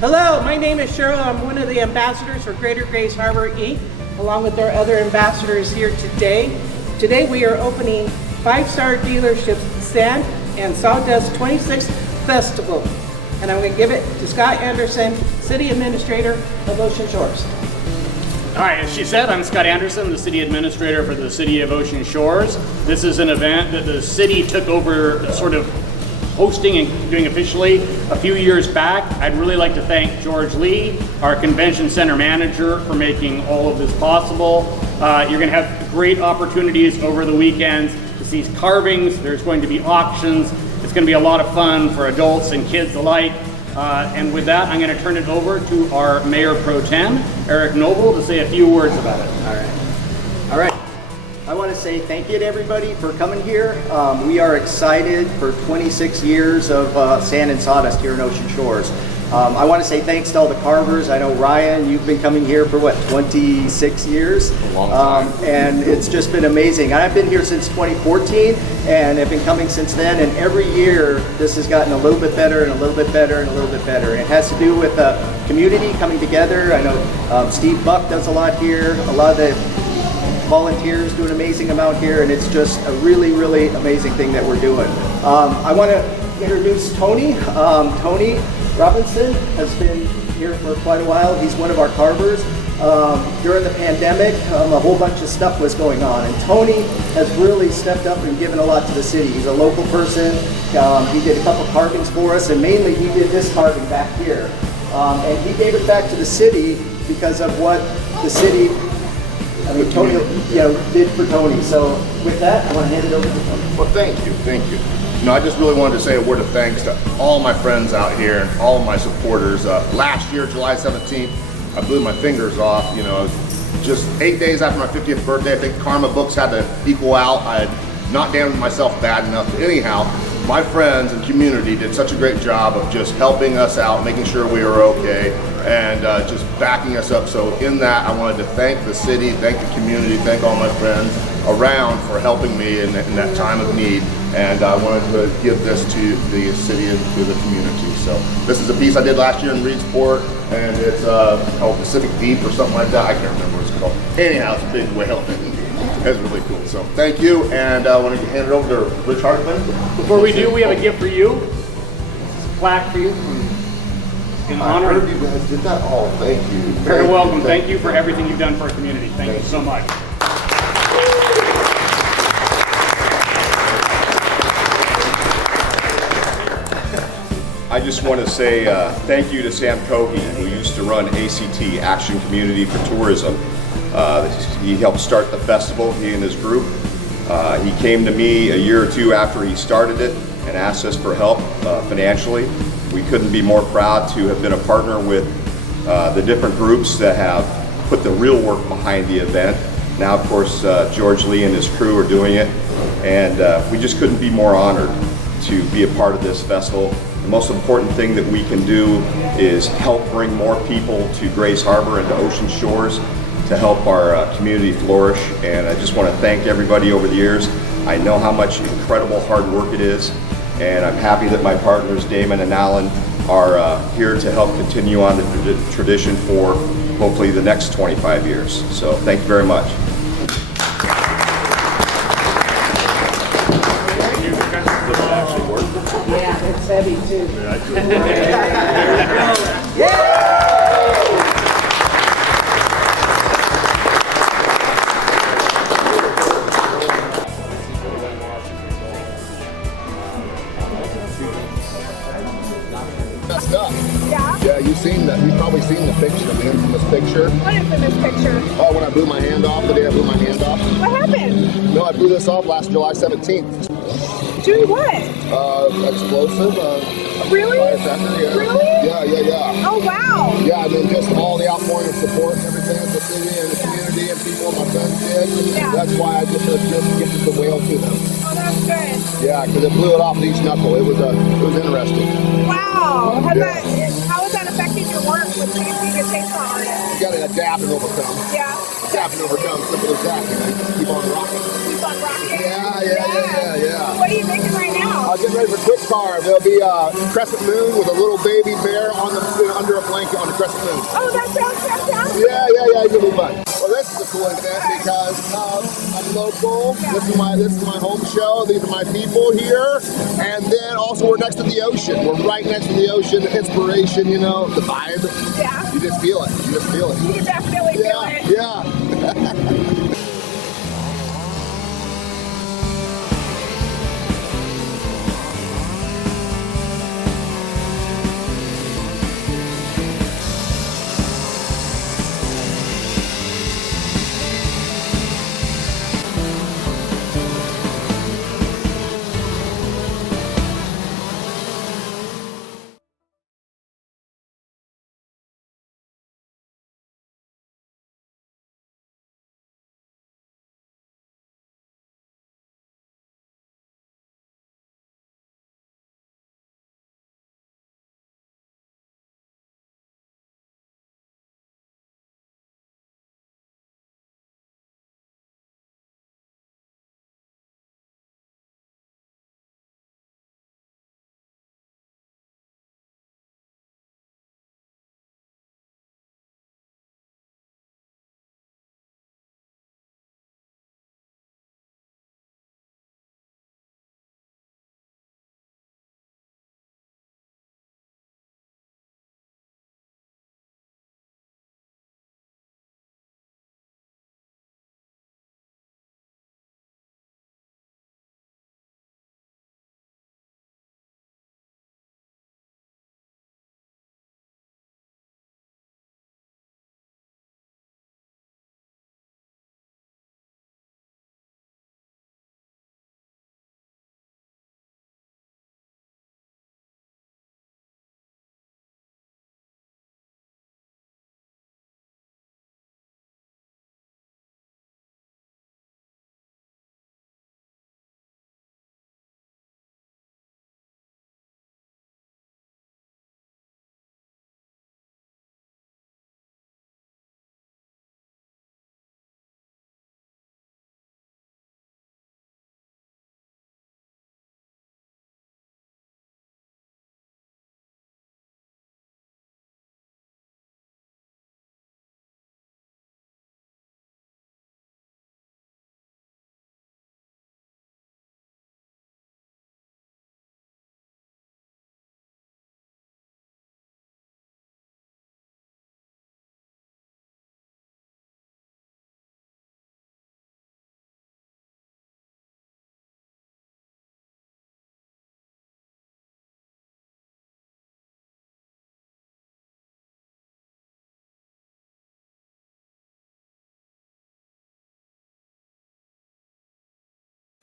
Hello, my name is Cheryl. I'm one of the ambassadors for Greater Grays Harbor Inc., along with our other ambassadors here today. Today we are opening 5-star dealerships Sand and Sawdust 26th Festival. And I'm going to give it to Scott Anderson, City Administrator of Ocean Shores. All right, as she said, I'm Scott Anderson, the City Administrator for the City of Ocean Shores. This is an event that the city took over sort of hosting and doing officially a few years back. I'd really like to thank George Lee, our convention center manager, for making all of this possible. You're going to have great opportunities over the weekends to see carvings. There's going to be auctions. It's going to be a lot of fun for adults and kids alike. And with that, I'm going to turn it over to our Mayor Pro Tem, Eric Noble, to say a few words about it. All right. I want to say thank you to everybody for coming here. We are excited for 26 years of Sand and Sawdust here in Ocean Shores. I want to say thanks to all the carvers. I know, Ryan, you've been coming here for what, 26 years? A long time. And it's just been amazing. I've been here since 2014 and have been coming since then, and every year this has gotten a little bit better and a little bit better and a little bit better. And it has to do with the community coming together. I know Steve Buck does a lot here, a lot of the volunteers do an amazing amount here, and it's just a really, really amazing thing that we're doing. I want to introduce Tony. Tony Robinson has been here for quite a while. He's one of our carvers. During the pandemic, a whole bunch of stuff was going on, and Tony has really stepped up and given a lot to the city. He's a local person. He did a couple carvings for us, and mainly he did this carving back here. And he gave it back to the city because of what the city, Tony, did for Tony. So with that, I want to hand it over to Tony. Well, thank you. I just really wanted to say a word of thanks to all my friends out here and all of my supporters. Last year, July 17th, I blew my fingers off. Just 8 days after my 50th birthday. I think karma books had to equal out. I had not damaged myself bad enough. But anyhow, my friends and community did such a great job of just helping us out, making sure we were okay, and just backing us up. So in that, I wanted to thank the city, thank the community, thank all my friends around for helping me in that time of need. And I wanted to give this to the city and to the community. So this is a piece I did last year in Reedsport, and it's called Pacific Deep or something like that. I can't remember what it's called. Anyhow, it's a big whale. That's really cool. So thank you, and I want to hand it over to Rich Hartman. Before we do, we have a gift for you. It's a plaque for you in honor. I heard you guys did that. Oh, thank you. Very welcome. Thank you for everything you've done for our community. Thank you so much. I just want to say thank you to Sam Cohey, who used to run ACT, Action Community for Tourism. He helped start the festival, he and his group. He came to me a year or two after he started it and asked us for help financially. We couldn't be more proud to have been a partner with the different groups that have put the real work behind the event. Now, of course, George Lee and his crew are doing it, and we just couldn't be more honored to be a part of this festival. The most important thing that we can do is help bring more people to Grays Harbor and to Ocean Shores to help our community flourish. And I just want to thank everybody over the years. I know how much incredible hard work it is, and I'm happy that my partners Damon and Alan are here to help continue on the tradition for hopefully the next 25 years. So thank you very much. Yeah, it's heavy too. Messed up. Yeah, you probably seen the picture, the infamous picture. What is in this picture? Oh, when I blew my hand off, the day I blew my hand off. What happened? No, I blew this off last July 17th. Doing what? Explosive. Really? Firecracker, yeah. Really? Yeah. Oh, wow. Yeah, and then just all the outpouring of support and everything at the city and the community and people my friends did. Yeah. That's why I just gifted the whale to them. Oh, that's good. Yeah, because it blew it off each knuckle. It was interesting. Wow. Yeah. How has that affected your work with being a chainsaw artist? You got to adapt and overcome. Yeah. Adapt and overcome. Simple as that. You know, just keep on rocking. Keep on rocking. Yeah. What are you making right now? I'm getting ready for quick carve. There'll be a crescent moon with a little baby bear on under a blanket on the crescent moon. Oh, that sounds fantastic. Yeah. It's gonna be fun. Well, this is a cool event because I'm local. Yeah. This is my home show. These are my people here, and then also we're next to the ocean. We're right next to the ocean. The inspiration, you know, the vibe. Yeah. You just feel it. You can definitely feel it. Yeah.